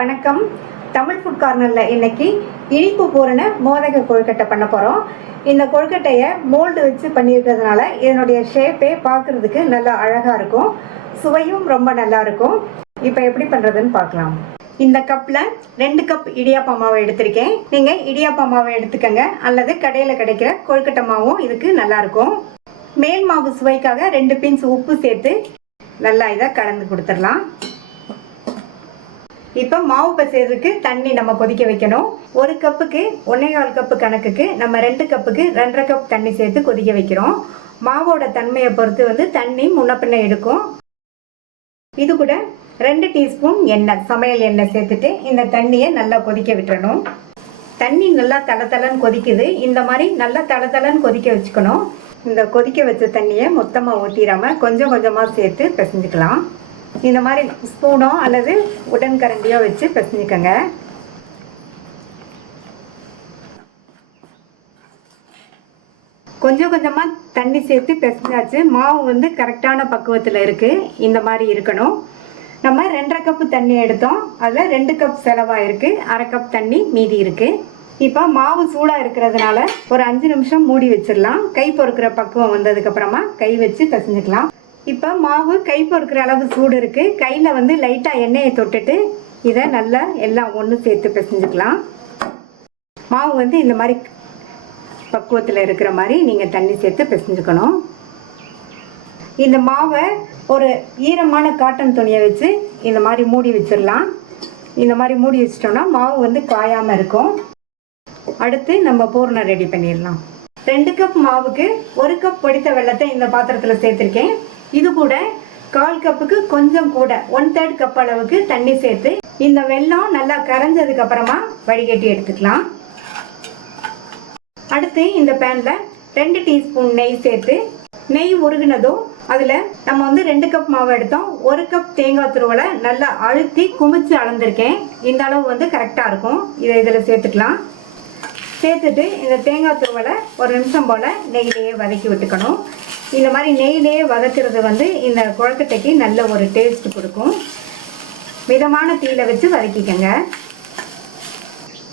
வணக்கம். தமிழ் ஃபுட் கார்னர்ல இன்னைக்கு இனிப்பு பூரண மோதக கொழுக்கட்டை பண்ண போறோம். இந்த கொழுக்கட்டையை மோல்டு வச்சு பண்ணியிருக்கிறதுனால இதனுடைய ஷேப்பே பார்க்கறதுக்கு நல்லா அழகா இருக்கும், சுவையும் ரொம்ப நல்லா இருக்கும். இப்போ எப்படி பண்றதுன்னு பார்க்கலாம். இந்த கப்ல 2 கப் இடியாப்ப மாவை எடுத்திருக்கேன். நீங்க இடியாப்ப மாவை எடுத்துக்கங்க, அல்லது கடையில் கிடைக்கிற கொழுக்கட்டை மாவும் இதுக்கு நல்லா இருக்கும். மேல் மாவு சுவைக்காக 2 பிஞ்ச் உப்பு சேர்த்து நல்லா இதை கலந்து கொடுத்துடலாம். இப்போ மாவு பசைறதுக்கு தண்ணி நம்ம கொதிக்க வைக்கணும். 1 கப்புக்கு 1.25 கப்பு கணக்குக்கு நம்ம 2 கப்புக்கு 2.5 கப் தண்ணி சேர்த்து கொதிக்க வைக்கிறோம். மாவோட தன்மையை பொறுத்து தண்ணி முன்ன பின்ன எடுக்கும். இது கூட 2 டீஸ்பூன் எண்ணெய், சமையல் எண்ணெய் சேர்த்துட்டு இந்த தண்ணியை நல்லா கொதிக்க விட்டுறணும். தண்ணி நல்லா தளதளன்னு கொதிக்குது. இந்த மாதிரி நல்லா தளதளன்னு கொதிக்க வச்சுக்கணும். இந்த கொதிக்க வச்ச தண்ணியை மொத்தமாக ஊற்றிடாமல் கொஞ்சம் கொஞ்சமாக சேர்த்து பிசைஞ்சுக்கலாம். இந்த மாதிரி ஸ்பூனோ அல்லது உடன் கரண்டியோ வச்சு பிசைஞ்சுக்கங்க. கொஞ்சம் கொஞ்சமாக தண்ணி சேர்த்து பிசைஞ்சாச்சு. மாவு கரெக்டான பக்குவத்தில் இருக்குது. இந்த மாதிரி இருக்கணும். நம்ம 2.5 கப்பு தண்ணி எடுத்தோம், அதில் 2 கப் செலவாயிருக்கு, 1/2 கப் தண்ணி மீதி இருக்குது. இப்போ மாவு சூடாக இருக்கிறதுனால ஒரு 5 நிமிஷம் மூடி வச்சிடலாம். கை பொறுக்கிற பக்குவம் வந்ததுக்கப்புறமா கை வச்சு பிசைஞ்சுக்கலாம். இப்போ மாவு கை பொறுக்கிற அளவு சூடு இருக்குது. கையில் லைட்டாக எண்ணெயை தொட்டுட்டு இதை நல்லா எல்லாம் ஒன்று சேர்த்து பிசைஞ்சுக்கலாம். மாவு இந்த மாதிரி பக்குவத்தில் இருக்கிற மாதிரி நீங்கள் தண்ணி சேர்த்து பிசைஞ்சுக்கணும். இந்த மாவை ஒரு ஈரமான காட்டன் துணியை வச்சு இந்த மாதிரி மூடி வச்சிடலாம். இந்த மாதிரி மூடி வச்சிட்டோம்னா மாவு காயாமல் இருக்கும். அடுத்து நம்ம பூரணம் ரெடி பண்ணிடலாம். 2 கப் மாவுக்கு 1 கப் பொடித்த வெல்லத்தை இந்த பாத்திரத்தில் சேர்த்துருக்கேன். இது கூட 1/4 கப்புக்கு கொஞ்சம் கூட 1/3 கப் அளவுக்கு தண்ணி சேர்த்து இந்த வெல்லம் நல்லா கரைஞ்சதுக்கு அப்புறமா வடிகட்டி எடுத்துக்கலாம். அடுத்து இந்த பேன்ல 2 டீஸ்பூன் நெய் சேர்த்து, நெய் உருகினதும் அதில் நம்ம 2 கப் மாவு எடுத்தோம். 1 கப் தேங்காய் துருவலை நல்லா அழுத்தி குமிச்சு அளந்திருக்கேன். இந்த அளவு கரெக்டாக இருக்கும். இதை இதில் சேர்த்துக்கலாம். சேர்த்துட்டு இந்த தேங்காய் துருவலை ஒரு நிமிஷம் போல் நெய்யிலேயே வதக்கி விட்டுக்கணும். இந்த மாதிரி நெய்யிலேயே வதக்கிறது இந்த கொழுக்கட்டைக்கு நல்ல ஒரு டேஸ்ட் கொடுக்கும். மிதமான தீயில வச்சு வதக்கிக்கங்க.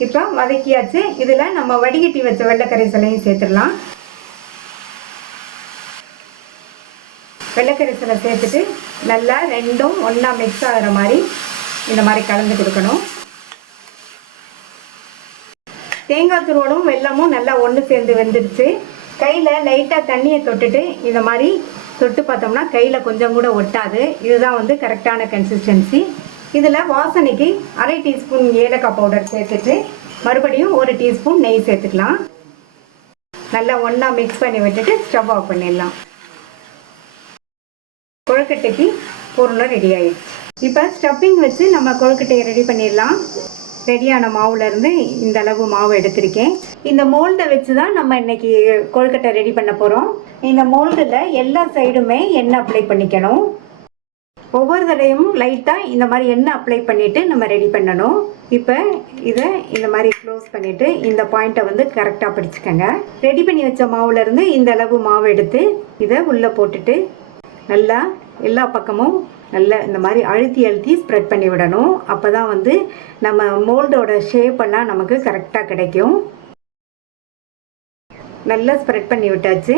இப்போ வதக்கியாச்சு. இதில் நம்ம வடிகட்டி வச்ச வெள்ளைக்கரைசலையும் சேர்த்துடலாம். வெள்ளைக்கரைசலை சேர்த்துட்டு நல்லா ரெண்டும் ஒன்றா மிக்ஸ் ஆகிற மாதிரி இந்த மாதிரி கலந்து கொடுக்கணும். தேங்காய் துருவலும் வெல்லமும் நல்லா ஒன்று சேர்ந்து வெந்துடுச்சு. கையில் லைட்டாக தண்ணியை தொட்டுட்டு இந்த மாதிரி தொட்டு பார்த்தோம்னா கையில் கொஞ்சம் கூட ஒட்டாது. இதுதான் கரெக்டான கன்சிஸ்டன்சி. இதில் வாசனைக்கு 1/2 டீஸ்பூன் ஏலக்காய் பவுடர் சேர்த்துட்டு மறுபடியும் 1 டீஸ்பூன் நெய் சேர்த்துக்கலாம். நல்லா ஒன்றா மிக்ஸ் பண்ணி விட்டுட்டு ஸ்டவ் ஆஃப் பண்ணிடலாம். கொழுக்கட்டைக்கு பூரணம் ரெடி ஆயிடுச்சு. இப்போ ஸ்டஃபிங் வச்சு நம்ம கொழுக்கட்டையை ரெடி பண்ணிடலாம். ரெடியான மாவுலேருந்து இந்த அளவு மாவு எடுத்திருக்கேன். இந்த மோல்டை வச்சு தான் நம்ம இன்னைக்கு கொழுக்கட்டை ரெடி பண்ண போகிறோம். இந்த மோல்டில் எல்லா சைடுமே எண்ணெய் அப்ளை பண்ணிக்கணும். ஒவ்வொரு தடையும் லைட்டாக இந்த மாதிரி எண்ணெய் அப்ளை பண்ணிவிட்டு நம்ம ரெடி பண்ணணும். இப்போ இதை இந்த மாதிரி க்ளோஸ் பண்ணிவிட்டு இந்த பாயிண்ட்டை கரெக்டாக பிடிச்சிக்கங்க. ரெடி பண்ணி வச்ச மாவுலேருந்து இந்த அளவு மாவு எடுத்து இதை உள்ளே போட்டுட்டு நல்லா எல்லா பக்கமும் நல்லா இந்த மாதிரி அழுத்தி அழுத்தி ஸ்ப்ரெட் பண்ணி விடணும். அப்போ தான் நம்ம மோல்டோட ஷேப்பெல்லாம் நமக்கு கரெக்டாக கிடைக்கும். நல்லா ஸ்ப்ரெட் பண்ணி விட்டாச்சு.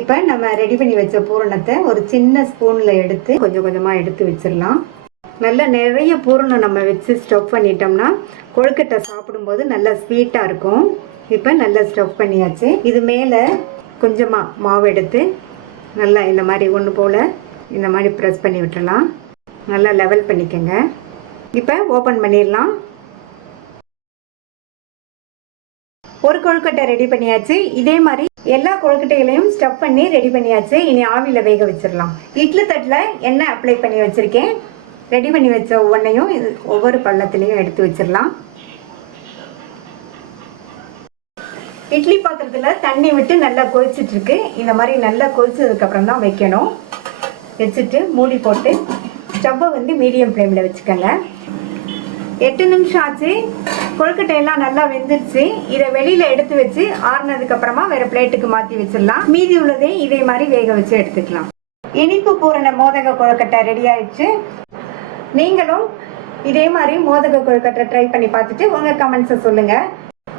இப்போ நம்ம ரெடி பண்ணி வச்ச பூரணத்தை ஒரு சின்ன ஸ்பூனில் எடுத்து கொஞ்சம் கொஞ்சமாக எடுத்து வச்சிடலாம். நல்லா நிறைய பூரணம் நம்ம வச்சு ஸ்டஃப் பண்ணிட்டோம்னா கொழுக்கட்டை சாப்பிடும்போது நல்லா ஸ்வீட்டாக இருக்கும். இப்போ நல்லா ஸ்டஃப் பண்ணியாச்சு. இது மேலே கொஞ்சமாக மாவு எடுத்து நல்லா இந்த மாதிரி ஒன்று போல் இந்த மாதிரி ப்ரெஸ் பண்ணி விட்டுடலாம். நல்லா லெவல் பண்ணிக்கோங்க. இப்போ ஓப்பன் பண்ணிடலாம். ஒரு கொழுக்கட்டை ரெடி பண்ணியாச்சு. இதே மாதிரி எல்லா கொழுக்கட்டைகளையும் ஸ்டஃப் பண்ணி ரெடி பண்ணியாச்சு. இனி ஆவியில் வேக வச்சிடலாம். இட்லி தட்டில் எண்ணெய் அப்ளை பண்ணி வச்சுருக்கேன். ரெடி பண்ணி வச்ச ஒவ்வொன்றையும் ஒவ்வொரு பள்ளத்துலேயும் எடுத்து வச்சிடலாம். இட்லி பாத்திரத்தில் தண்ணி விட்டு நல்லா கொதிச்சிட்ருக்கு. இந்த மாதிரி நல்லா கொதிச்சதுக்கப்புறம் தான் வைக்கணும். வச்சுட்டு மூடி போட்டு ஸ்டவ்வை மீடியம் ஃப்ளேமில் வச்சுக்கோங்க. 8 நிமிஷம் ஆச்சு. கொழுக்கட்டையெல்லாம் நல்லா வெந்துருச்சு. இதை வெளியில் எடுத்து வச்சு ஆறுனதுக்கப்புறமா வேறு பிளேட்டுக்கு மாற்றி வச்சிடலாம். மீதி உள்ளதே இதே மாதிரி வேக வச்சு எடுத்துக்கலாம். இனிப்பு பூரண மோதக கொழுக்கட்டை ரெடி ஆயிடுச்சு. நீங்களும் இதே மாதிரி மோதக கொழுக்கட்டை ட்ரை பண்ணி பார்த்துட்டு உங்கள் கமெண்ட்ஸை சொல்லுங்கள்.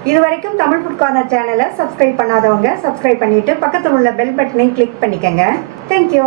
இது வரைக்கும் தமிழ் ஃபுட் கார்னர் சேனலை சப்ஸ்கிரைப் பண்ணாதவங்க சப்ஸ்கிரைப் பண்ணிவிட்டு பக்கத்தில் உள்ள பெல் பட்டனையும் கிளிக் பண்ணிக்கோங்க. தேங்க்யூ.